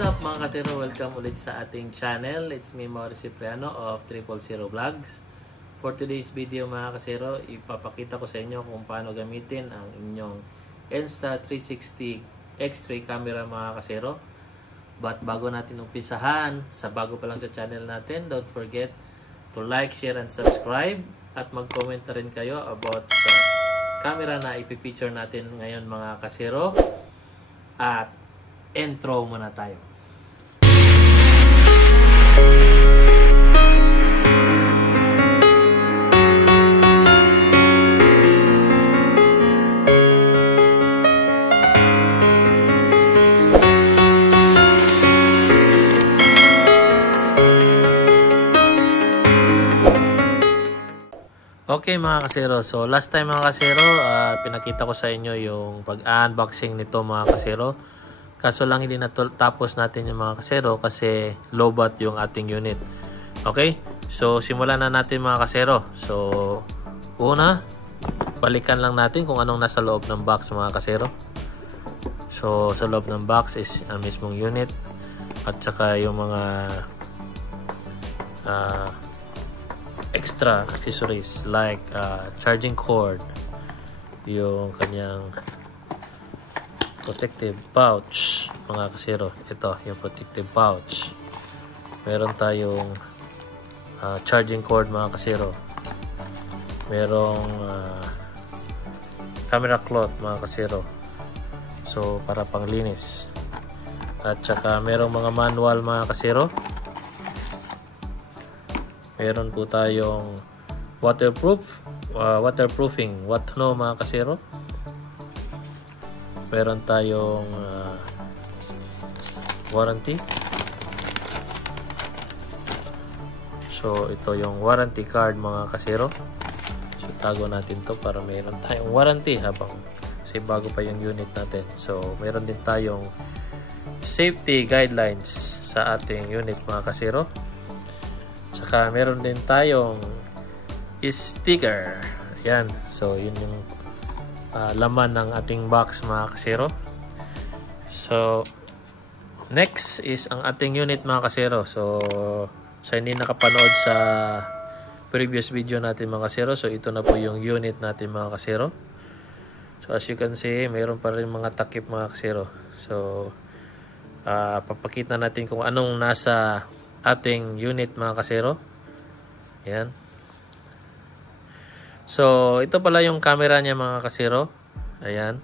What's up mga kasero? Welcome ulit sa ating channel. It's me Mauricio Cipriano of 000 Vlogs. For today's video mga kasero, ipapakita ko sa inyo kung paano gamitin ang inyong Insta360 X3 camera mga kasero. But bago natin umpisahan, sa bago pa lang sa channel natin, don't forget to like, share, and subscribe. At mag-comment na rin kayo about sa camera na ipipicture natin ngayon mga kasero. At intro muna tayo. Okay mga kasero, so last time mga kasero, pinakita ko sa inyo yung pag-unboxing nito mga kasero. Kaso lang hindi natapos natin yung mga kasero kasi lowbat yung ating unit. Okay? So simulan na natin mga kasero. So una, balikan lang natin kung anong nasa loob ng box mga kasero. So sa loob ng box is ang mismong unit at saka yung mga extra accessories like charging cord, yung kanyang protective pouch mga kasero. Ito yung protective pouch. Meron tayong charging cord mga kasero. Merong camera cloth mga kasero, so para panglinis. At saka merong mga manual mga kasero. Meron po tayong waterproofing what to know mga kasero. Meron tayong warranty. So ito yung warranty card mga kasero. So tago natin to para meron tayong warranty habang kasi bago pa yung unit natin. So meron din tayong safety guidelines sa ating unit mga kasero. Saka meron din tayong sticker. Yan. So yun yung laman ng ating box mga kasero. So next is ang ating unit mga kasero. So sa hindi nakapanood sa previous video natin mga kasero, so ito na po yung unit natin mga kasero. So as you can see, mayroon pa rin mga takip mga kasero. So papakita natin kung anong nasa ating unit mga kasero. Yan. So, ito pala yung camera niya mga kasero. Ayan.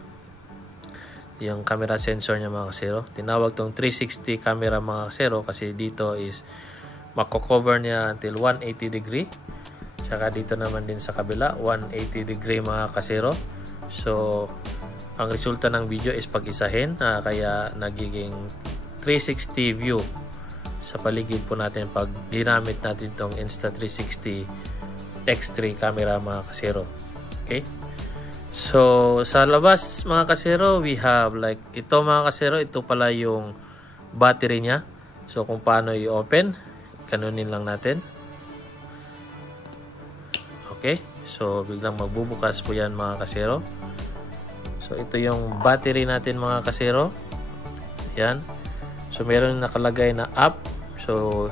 Yung camera sensor niya mga kasero. Tinawag tong 360 camera mga kasero kasi dito is mako-cover niya until 180 degree. Tsaka dito naman din sa kabila 180 degree mga kasero. So, ang resulta ng video is pag-isahin. Kaya nagiging 360 view sa paligid po natin pag ginamit natin tong Insta360 X3 camera mga kasero. Okay? So, sa labas mga kasero, we have like ito mga kasero, ito pala yung battery niya. So, kung paano i-open, kanunin lang natin. Okay? So, biglang magbubukas po yan mga kasero. So, ito yung battery natin mga kasero. Yan. So, meron nakalagay na up. So,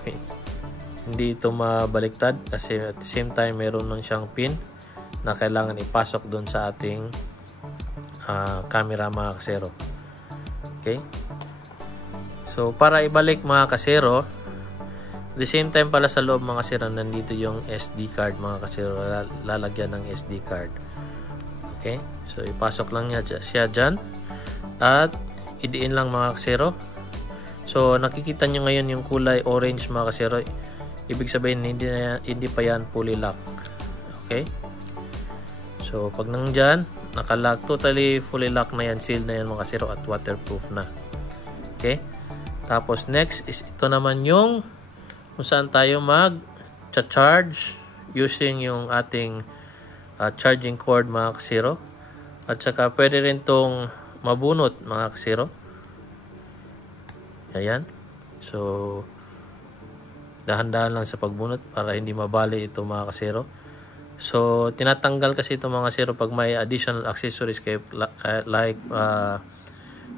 hindi ito mabaliktad kasi at the same time meron lang siyang pin na kailangan ipasok doon sa ating camera mga kasero. Okay? So para ibalik mga kasero, at the same time pala sa loob mga kasero nandito yung SD card mga kasero, lalagyan ng SD card. Okay? So ipasok lang siya dyan at idiin lang mga kasero. So nakikita nyo ngayon yung kulay orange mga kasero. Ibig sabihin hindi pa yan fully lock. Okay? So pag nandyan, nakalock, totally fully lock na yan, seal na yan mga kasero at waterproof na. Okay? Tapos next is ito naman yung kung saan tayo mag-charge using yung ating charging cord mga kasero. At saka pwede rin tong mabunot mga kasero. Ayan. So dahan-dahan lang sa pagbunot para hindi mabali ito mga kasero. So tinatanggal kasi ito mga kasero pag may additional accessories like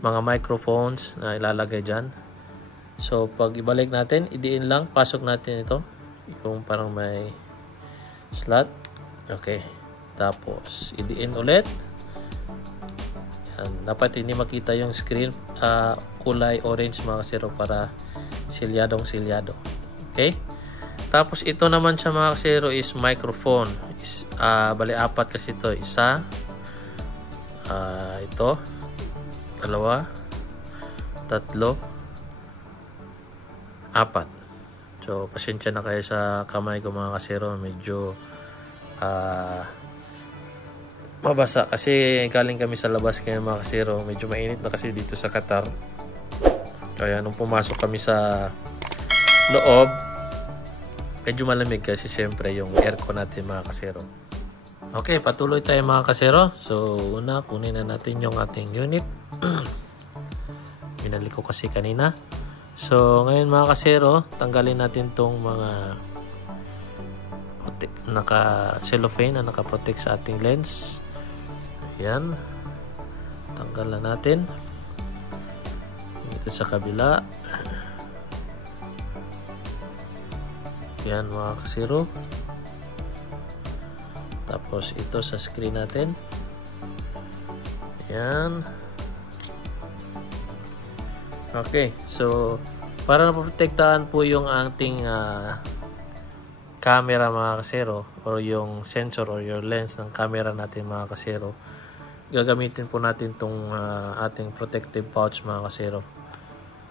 mga microphones na ilalagay dyan. So pag ibalik natin, idiin lang, pasok natin ito, yung parang may slot. Okay, tapos idiin ulit. Yan. Dapat hindi makita yung screen, kulay orange mga kasero, para silyadong. Okay, tapos ito naman sa mga kasero is microphone. Bali apat kasi ito, isa, ito, dalawa, tatlo, apat. So pasensya na kayo sa kamay ko mga kasero, medyo mabasa kasi galing kami sa labas kaya mga kasero, medyo mainit na kasi dito sa Qatar. Kaya nung pumasok kami sa loob, medyo malamig kasi siyempre yung aircon natin mga kasero. Okay, patuloy tayo mga kasero. So una, kunin na natin yung ating unit. Binali ko kasi kanina. So ngayon mga kasero, tanggalin natin tong mga naka-cellophane na naka-protect sa ating lens. Ayan, tanggal na natin. Ito sa kabila. Ayan mga kasero. Tapos ito sa screen natin. Ayan. Okay, so para naprotektahan po yung ating camera mga kasero, or yung sensor or your lens ng camera natin mga kasero, gagamitin po natin tong ating protective pouch mga kasero.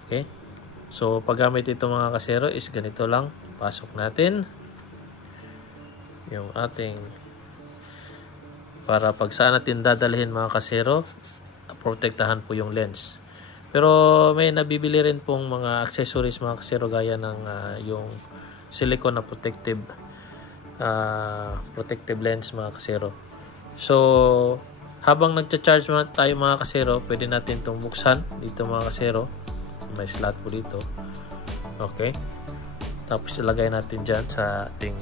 Okay, so paggamit ito mga kasero is ganito lang. Pasok natin yung ating, para pag saan natin dadalhin mga kasero, protektahan po yung lens. Pero may nabibili rin pong mga accessories mga kasero, gaya ng yung silicone na protective lens mga kasero. So habang nagcha-charge tayo mga kasero, pwede natin itong buksan dito mga kasero. May slot po dito. Okay, tapos ilagay natin dyan sa ating,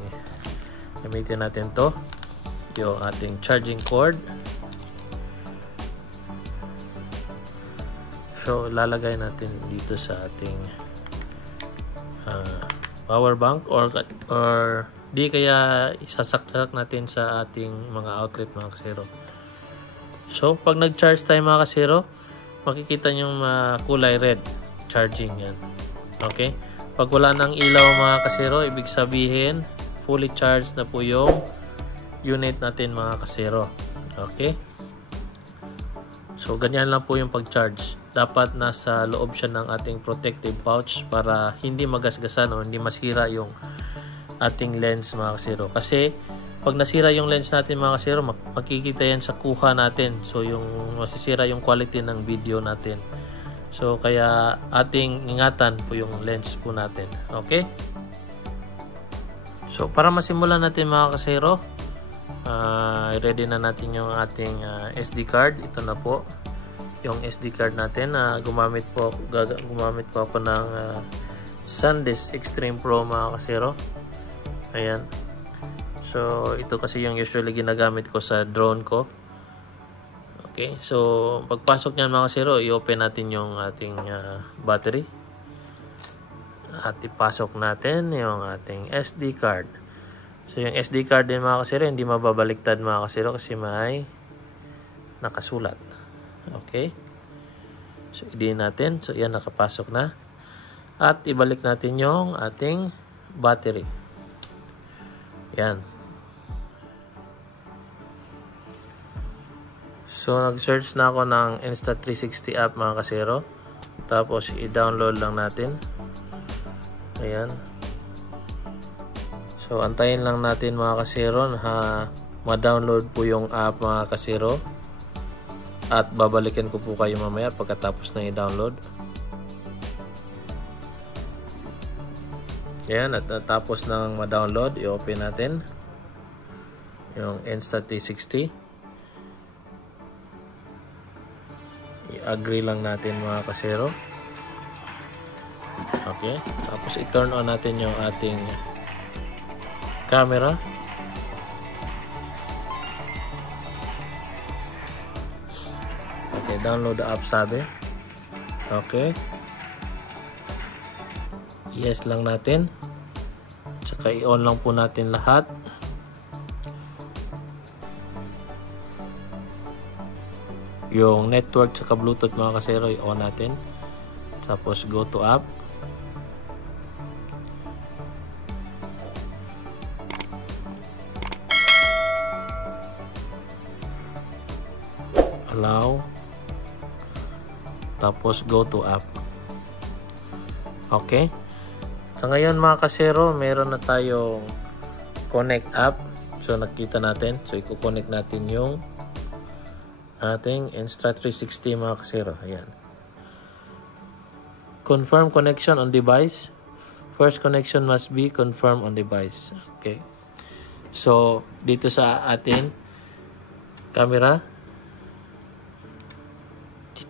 gamitin natin to, yung ating charging cord. So lalagay natin dito sa ating power bank, or di kaya isasaksak natin sa ating mga outlet mga kasero. So pag nag-charge tayo mga kasero, makikita nyo kulay red, charging yan. Okay, pag wala nang ilaw mga kasero, ibig sabihin fully charged na po yung unit natin mga kasero. Okay, so ganyan lang po yung pag-charge. Dapat nasa loob siya ng ating protective pouch para hindi magasgasan o hindi masira yung ating lens mga kasero. Kasi pag nasira yung lens natin mga kasero, makikita yan sa kuha natin. So yung masisira yung quality ng video natin. So kaya ating ingatan po yung lens po natin. Okay, so para masimulan natin mga kasero, ready na natin yung ating SD card. Ito na po yung SD card natin. Gumamit po ako ng SanDisk Extreme Pro mga kasero. Ayan, so ito kasi yung usually ginagamit ko sa drone ko. Okay, so pagpasok niyan mga kasero, i-open natin yung ating battery at ipasok natin yung ating SD card. So yung SD card din mga kasero, hindi mababaliktad mga kasero kasi may nakasulat. Okay, so i-din natin. So yan, nakapasok na. At ibalik natin yung ating battery. Yan. So nag-search na ako ng Insta360 app mga kasero. Tapos i-download lang natin. Ayan. So antayin lang natin mga kasero na ma-download po yung app mga kasero. At babalikan ko po kayo mamaya pagkatapos na i-download. Ayan, at tapos ng ma-download, i-open natin yung Insta360. I-agree lang natin mga kasero. Okay, tapos i-turn on natin yung ating camera. Okay, download the app sabi. Okay. yes lang natin. Tsaka i-on lang po natin lahat. Yung network tsaka Bluetooth mga kasero, i-on natin. Tapos go to app. Allow. Tapos go to app. Okay. So ngayon mga kasero, meron na tayong connect app. So nakita natin. So i-connect natin yung ating Insta360 mga kasero. Ayan. Confirm connection on device. First connection must be confirmed on device. Okay. So dito sa atin camera,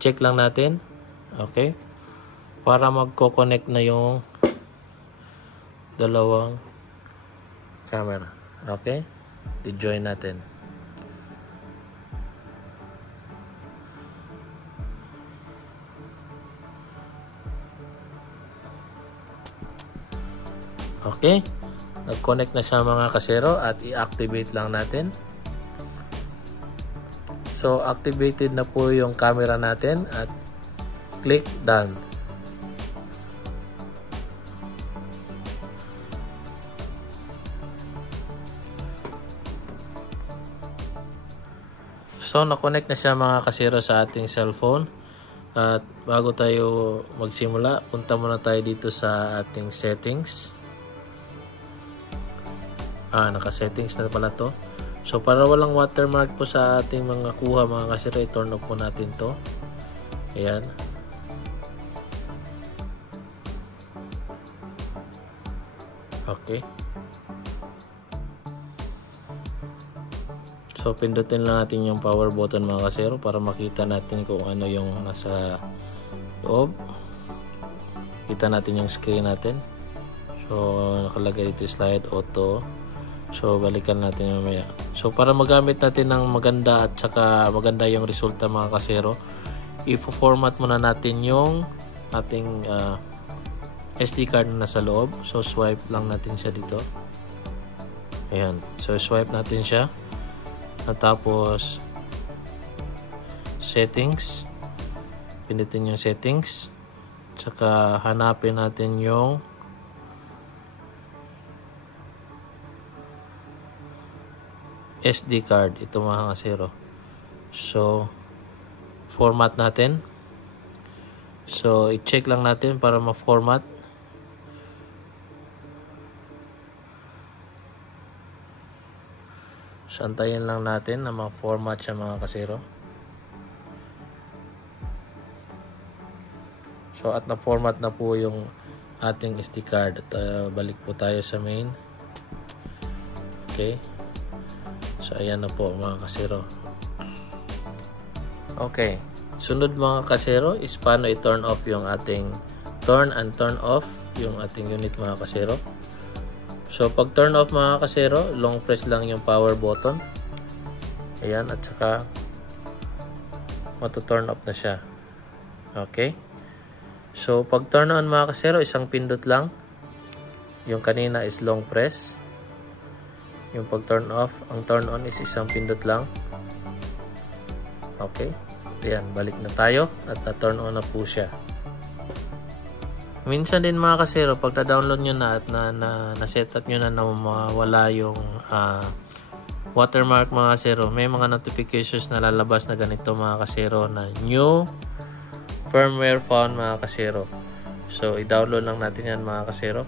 check lang natin. Okay. Para magko-connect na yung dalawang camera. Okay. I-join natin. Okay. Nag-connect na siya mga kasero at i-activate lang natin. So, activated na po yung camera natin at click done. So, na-connect na siya mga kasero sa ating cellphone. At bago tayo magsimula, punta muna tayo dito sa ating settings. Naka-settings na pala to. So, para walang watermark po sa ating mga kuha mga kasero, i-turn off po natin to. Ayan. Okay. So, pindutin lang natin yung power button mga kasero para makita natin kung ano yung nasa loob. Kita natin yung screen natin. So, nakalagay dito slide auto. So, balikan natin mamaya. So, para magamit natin ng maganda at saka maganda yung resulta mga kasero, i-format muna natin yung ating SD card na nasa loob. So, swipe lang natin siya dito. Ayan. So, swipe natin siya. At tapos, settings. Pindutin yung settings. Tsaka, hanapin natin yung SD card. Ito mga kasero. So, format natin. So, i-check lang natin para ma-format. So, antayin lang natin na ma-format siya mga kasero. So, at na-format na po yung ating SD card. At balik po tayo sa main. Okay. So, ayan na po mga kasero. Okay. Sunod mga kasero is paano i-turn off yung ating turn and turn off yung ating unit mga kasero. So, pag turn off mga kasero, long press lang yung power button. Ayan. At saka matu-turn off na siya. Okay. So, pag turn on mga kasero, isang pindot lang. Yung kanina is long press. Yung pag turn off, ang turn on is isang pindot lang. Okay. Ayan, balik na tayo at na-turn on na po siya. Minsan din mga kasero, pag na-download nyo na at na-set up nyo na mawala yung watermark mga kasero, may mga notifications na lalabas na ganito mga kasero na new firmware found mga kasero. So, i-download lang natin yan mga kasero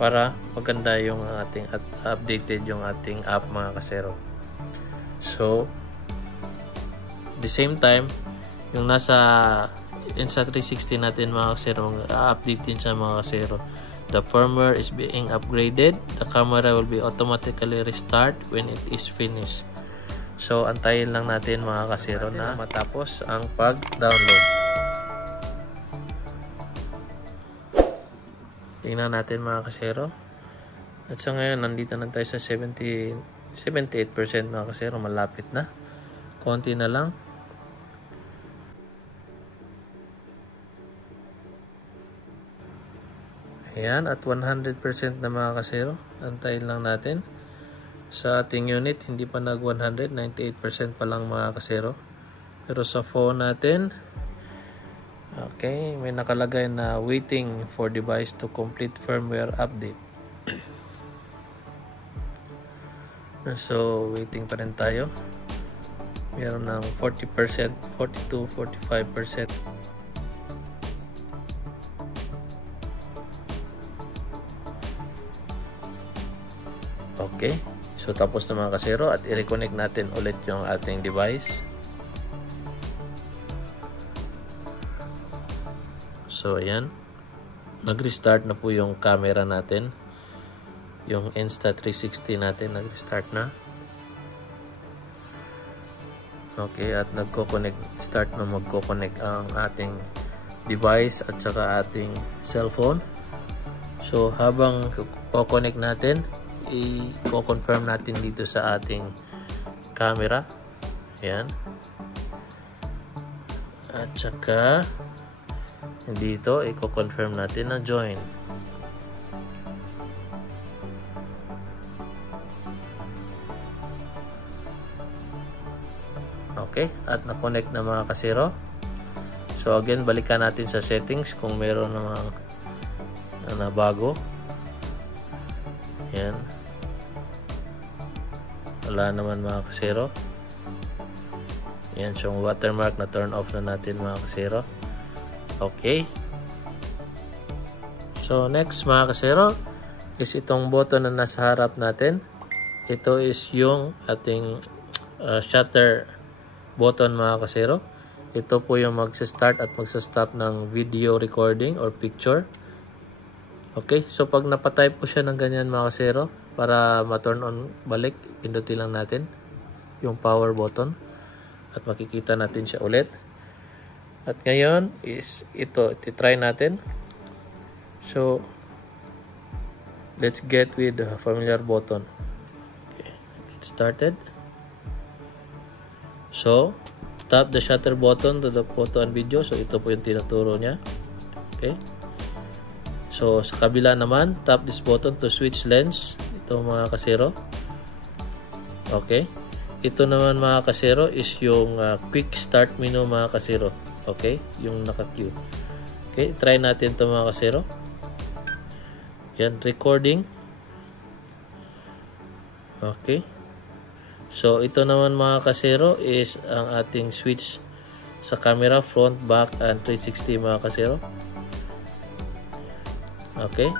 para maganda yung ating updated yung ating app mga kasero. So, the same time, yung nasa Insta360 natin mga kasero, update din sa mga kasero. The firmware is being upgraded. The camera will be automatically restart when it is finished. So, antayin lang natin mga kasero na matapos ang pag-download. Tingnan natin mga kasero. At sa ngayon, nandito na tayo sa 78% mga kasero. Malapit na. Konti na lang. Ayan, at 100% na mga kasero. Antayin lang natin. Sa ating unit, hindi pa nag 100, 98% pa lang mga kasero. Pero sa phone natin, okay, may nakalagay na waiting for device to complete firmware update. So, waiting pa rin tayo. Meron ng 40%, 42, 45%. Okay. So, tapos na mga kasero at i-reconnect natin ulit yung ating device. So, ayan. Nag-restart na po yung camera natin. Yung Insta360 natin, nag-restart na. Okay, at start na magko-connect ang ating device at saka ating cellphone. So, habang ko-connect natin, i-confirm natin dito sa ating camera. Ayan. At saka dito, i-confirm natin na join. Okay, at na-connect na mga kasero. So again, balikan natin sa settings kung meron namang na bago. Yan. Wala naman mga kasero. Yan, so watermark na turn off na natin mga kasero. Okay. So next mga kasero is itong button na nasa harap natin. Ito is yung ating shutter button mga kasero. Ito po yung magsa-start at magsa-stop ng video recording or picture. Okay, so pag napatay po siya ng ganyan mga kasero, para ma-turn on balik, pindutin lang natin yung power button at makikita natin siya ulit. At ngayon is ito, titry natin. So let's get with the familiar button. Okay, get started. So tap the shutter button to the photo and video. So ito po yung tinuturo niya. Okay. So sa kabila naman, tap this button to switch lens. Ito mga kasero. Okay. Ito naman mga kasero is yung quick start menu mga kasero. Okay. Yung naka-queue. Okay. Try natin ito mga kasero. Yan. Recording. Okay. So ito naman mga kasero is ang ating switch sa camera, front, back, and 360 mga kasero. Okay.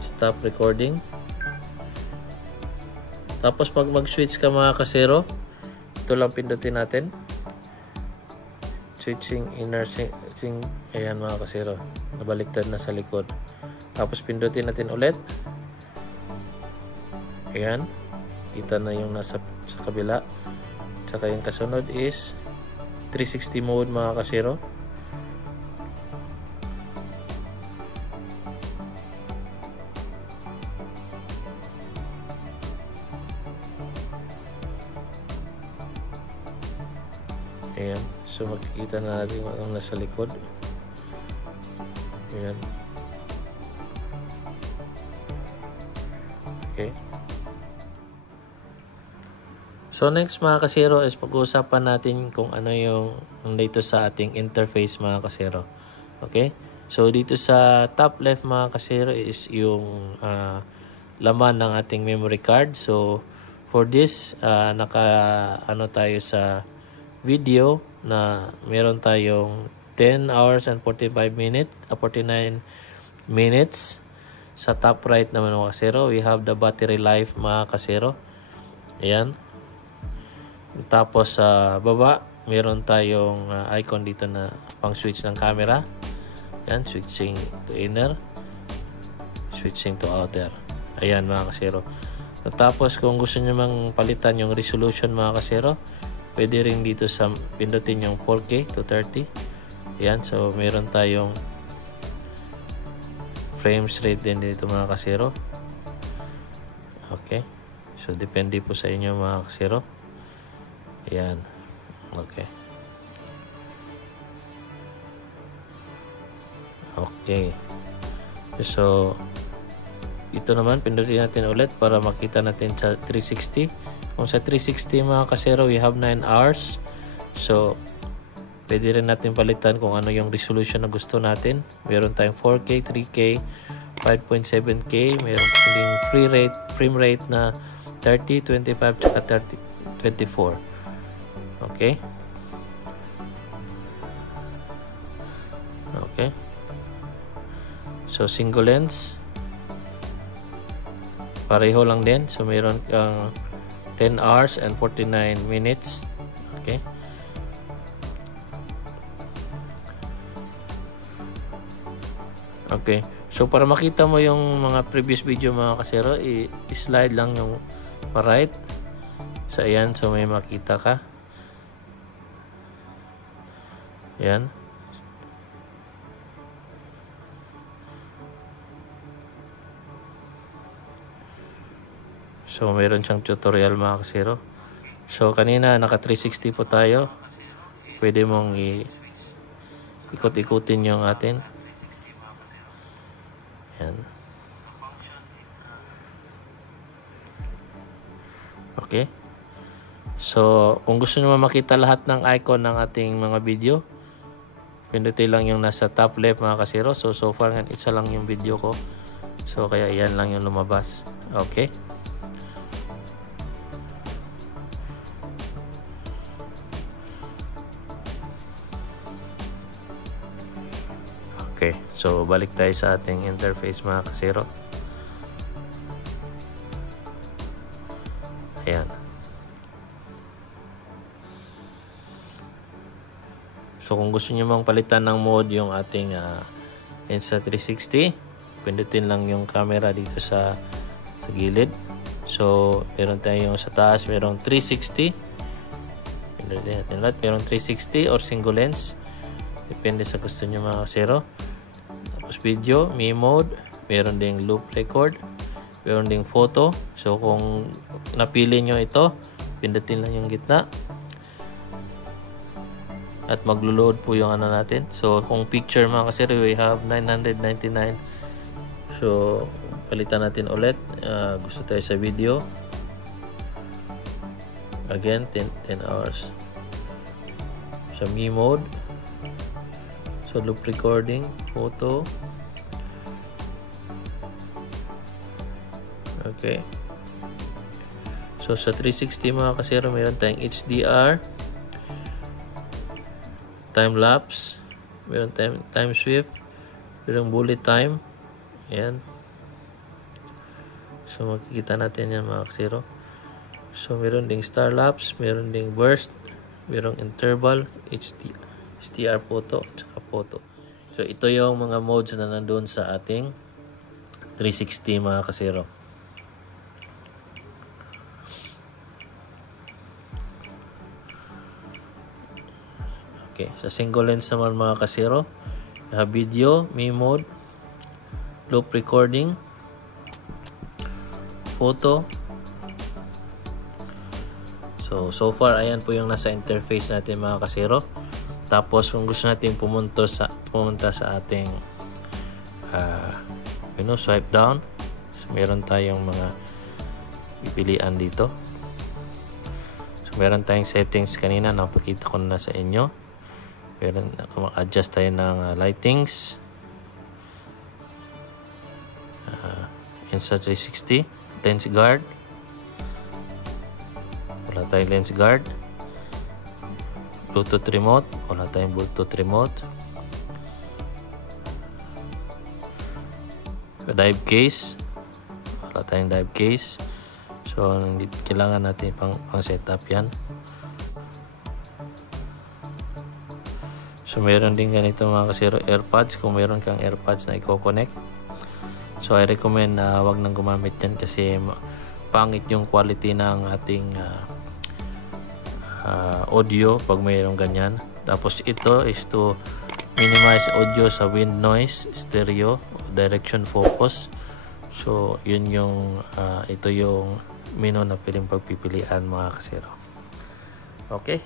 Stop recording. Tapos pag mag-switch ka mga kasero, ito lang pindutin natin. Switching inner switching. Ayan mga kasero. Nabaliktad na sa likod. Tapos pindutin natin ulit. Ayan. Kita na yung nasa sa kabila. Tsaka yung kasunod is 360 mode mga kasero. Ayan. So makikita na natin ang nasa likod. Ayan. Okay. So next mga kasero is pag-uusapan natin kung ano yung dito sa ating interface mga kasero. Okay? So dito sa top left mga kasero is yung laman ng ating memory card. So for this, tayo sa video na meron tayong 10 hours and 49 minutes. Sa top right naman mga kasero, we have the battery life mga kasero. Ayan. Tapos sa baba, meron tayong icon dito na pang switch ng camera. Yan, switching to inner, switching to outer. Ayan mga kasero. Tapos kung gusto nyo mang palitan yung resolution mga kasero, pwede rin dito sa pindutin yung 4K to 30. Ayan, so meron tayong frames rate din dito mga kasero. Okay, so depende po sa inyo mga kasero. Ayan. Okay. Okay. So ito naman, pindutin natin ulit para makita natin sa 360. Kung sa 360 mga kasero, we have 9 hours. So pwede rin natin palitan kung ano yung resolution na gusto natin. Meron tayong 4K, 3K, 5.7K. Meron ding frame rate na 30, 25, tsaka 24. Okay. Okay. So single lens, pareho lang din. So meron kang 10 hours and 49 minutes. Okay. Okay. So para makita mo yung mga previous video mga kasero, i-slide lang yung pa-right. So ayan, so may makita ka. Ayan. So mayroon siyang tutorial mga kasero. So kanina naka 360 po tayo. Pwede mong ikot-ikutin yung atin. Yan. Okay. So kung gusto nyo makita lahat ng icon ng ating mga video, pindutin lang yung nasa top left mga kasero. So far nga isa lang yung video ko. So kaya yan lang yung lumabas. Okay. Okay, so balik tayo sa ating interface mga kasero. Ayan. So kung gusto nyo mang palitan ng mode yung ating Insta360, pindutin lang yung camera dito sa gilid. So meron tayong sa taas, merong 360. Pindutin natin lahat. Merong 360 or single lens. Depende sa gusto nyo mga kasero. Video, me mode, meron ding loop record, meron ding photo. So kung napili nyo ito, pindutin lang yung gitna at maglo-load po yung ano natin. So kung picture mga kasero, we have 999. So palitan natin ulit. Gusto tayo sa video, again 10 hours sa me mode. So loop recording, photo. Okay. So sa 360 mga kasero, meron tayong HDR, time lapse, meron tayong time sweep, meron bullet time. Ayan. So makikita natin yan mga kasero. So meron ding star lapse, meron ding burst, meron interval, HDR photo at saka photo. So ito yung mga modes na nandun sa ating 360 mga kasero. Okay, sa single lens naman mga kasero, video, me mode, loop recording, photo. So far ayan po yung nasa interface natin mga kasero. Tapos kung gusto natin pumunta sa ating swipe down, so meron tayong mga pipilian dito. So meron tayong settings kanina, napakita ko na sa inyo. Meron mag-adjust tayo ng lightings, Insta360, lens guard, wala tayong lens guard. Bluetooth remote, wala tayong Bluetooth remote. Dive case, wala tayong dive case. So kailangan natin pang setup yan. So meron din ganito mga kasero, AirPods. Kung meron kang AirPods na i-connect, so I recommend na wag nang gumamit yan kasi pangit yung quality ng ating audio pag mayroong ganyan. Tapos ito is to minimize audio sa wind noise, stereo, direction focus. So yun yung ito yung menu na pwedeng pagpipilian mga kasero. Okay.